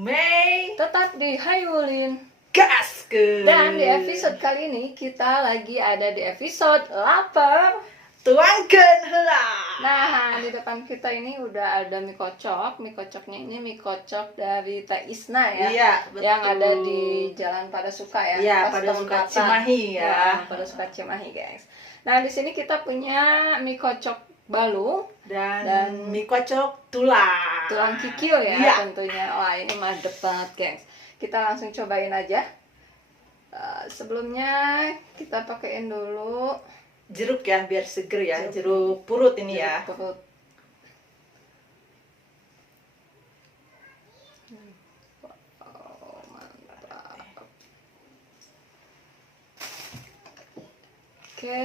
Mei Tetap di Hayulin. Gaskeun. Dan di episode kali ini kita lagi ada di episode lapar. Tuangkeun heula. Nah, di depan kita ini udah ada mie kocok. Mie kocoknya ini mie kocok dari Teh Isna ya. Iya, betul. Yang ada di Jalan Pada Suka ya. Iya, Pas Pada Suka perempatan. Cimahi ya. Wah, Pada Suka Cimahi, guys. Nah, di sini kita punya mie kocok Balu Dan mie kocok tulang. tulang kikil ya, Iya. tentunya. Wah, ini mantep banget, guys. Kita langsung cobain aja. Sebelumnya kita pakein dulu Jeruk ya, biar seger ya. Jeruk purut ini ya. jeruk perut. Oh, mantap. Oke.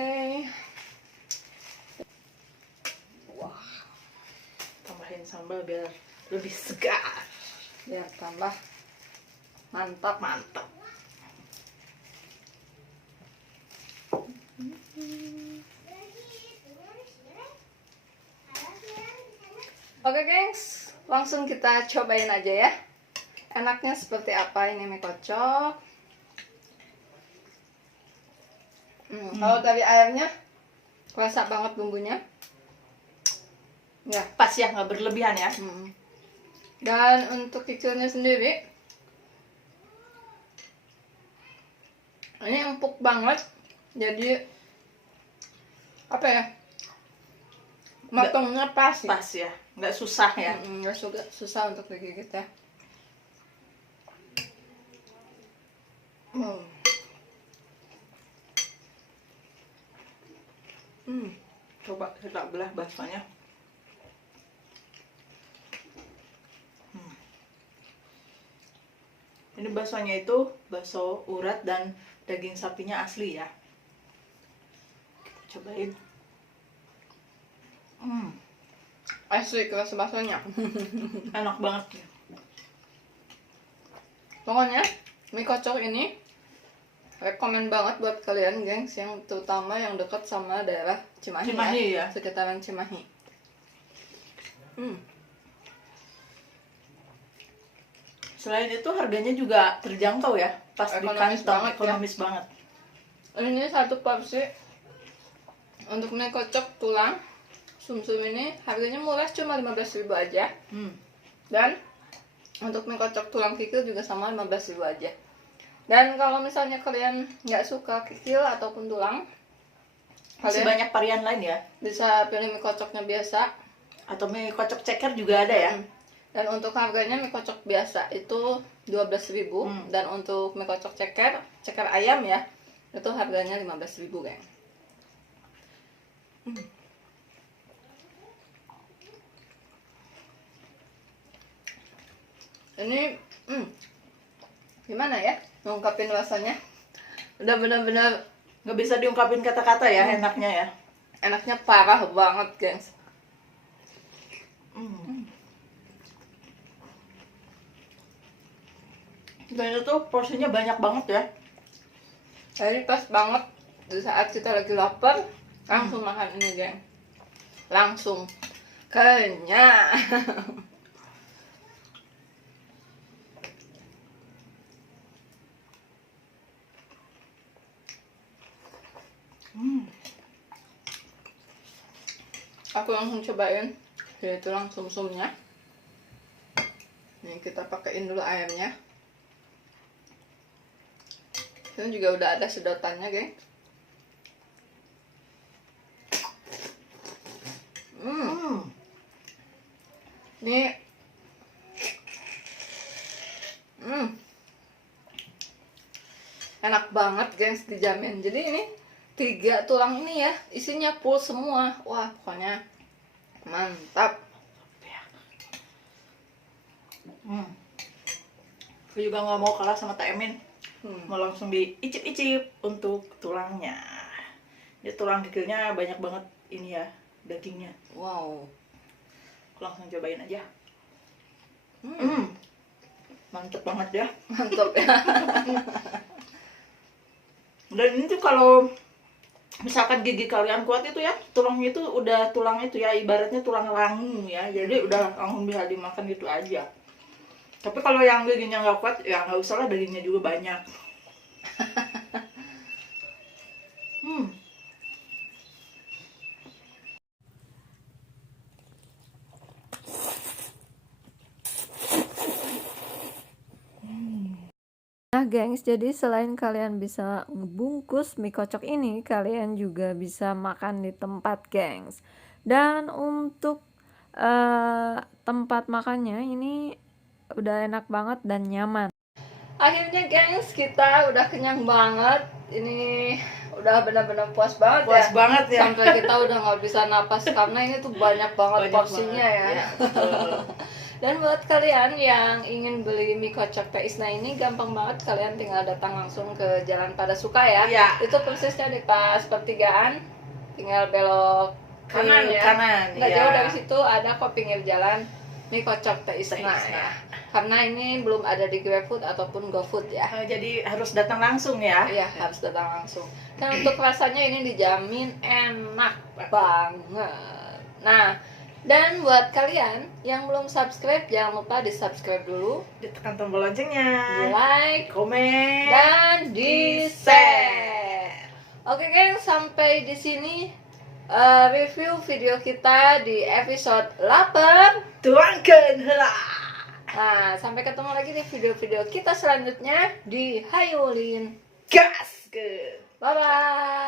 Wah, Tambahin sambal biar lebih segar. biar tambah mantap. Mantap. Oke, gengs, langsung kita cobain aja ya. Enaknya seperti apa ini mie kocok. Kalau dari ayamnya, kerasa banget bumbunya. Ya. Pas ya, nggak berlebihan ya. Dan untuk kikilnya sendiri, ini empuk banget. Jadi apa ya? Motongnya pas sih. Pas ya, nggak susah ya. Nggak susah untuk digigit ya. Coba kita belah baksonya. Ini baksonya itu bakso urat dan daging sapinya asli ya. Kita cobain. Asli kerasa baksonya. Enak banget ya. Pokoknya mie kocok ini rekomen banget buat kalian, gengs, yang terutama yang dekat sama daerah Cimahi, Cimahi ya. sekitaran Cimahi. Selain itu harganya juga terjangkau ya. Pas di Ekonomis kantong, banget ya. ekonomis banget. Ini satu porsi untuk mie kocok tulang sumsum ini harganya murah, cuma 15.000 aja. Dan untuk mie kocok tulang kikil juga sama 15.000 aja. Dan kalau misalnya kalian nggak suka kikil ataupun tulang, Masih kalian banyak varian lain ya. bisa pilih mie kocoknya biasa. Atau mie kocok ceker juga ada ya. Dan untuk harganya mie kocok biasa itu 12.000. Dan untuk mie kocok ceker ayam ya, itu harganya 15.000, geng. Ini gimana ya ngungkapin rasanya? Udah bener-bener Nggak bisa diungkapin kata-kata ya enaknya ya. enaknya parah banget, gengs. Dan itu porsinya banyak banget ya. Jadi pas banget di saat kita lagi lapar, langsung makan ini, geng. Langsung kenyang. Aku langsung cobain dari tulang sumsumnya. Nih, kita pakein dulu ayamnya. Ini juga udah ada sedotannya, geng. Ini enak banget, gengs, dijamin. Jadi ini 3 tulang ini ya, isinya full semua. Wah, pokoknya mantap. Aku juga nggak mau kalah sama Teh Emin. Mau langsung diicip-icip untuk tulangnya. Ya tulang kikilnya banyak banget ini ya, dagingnya. Wow. Aku langsung cobain aja. Mantep banget ya. Mantap ya. Dan ini tuh kalau misalkan gigi kalian kuat itu ya, tulangnya itu udah tulang itu ya, ibaratnya tulang rangu ya, jadi udah langsung bisa dimakan gitu aja. Tapi kalau yang dagingnya nggak kuat, ya nggak usah lah, dagingnya juga banyak. Nah gengs, jadi selain kalian bisa ngebungkus mie kocok ini, kalian juga bisa makan di tempat gengs. Dan untuk tempat makannya ini udah enak banget dan nyaman. Akhirnya gengs, kita udah kenyang banget. Ini udah benar-benar puas banget Puas ya. banget ya. Sampai kita udah nggak bisa napas karena ini tuh banyak banget porsinya ya. Betul. Dan buat kalian yang ingin beli mie kocok Teh Isna ini, gampang banget, kalian tinggal datang langsung ke Jalan Pada Suka ya. Iya. Itu persisnya di pas pertigaan, tinggal belok kanan ya. Kanan, Nggak iya. jauh dari situ ada kok pinggir jalan mie kocok Teh Isna Teh Isna. ya. Karena ini belum ada di GrabFood ataupun GoFood ya. Jadi harus datang langsung ya. Iya, harus datang langsung. Dan untuk rasanya ini dijamin enak banget. Nah, dan buat kalian yang belum subscribe, jangan lupa di subscribe dulu, Ditekan tombol loncengnya, di like, komen, dan di share. Oke geng, sampai di sini review video kita di episode 8. tuangkeun heula. Nah, sampai ketemu lagi di video-video kita selanjutnya di Hayulin. Gas ke. Bye bye.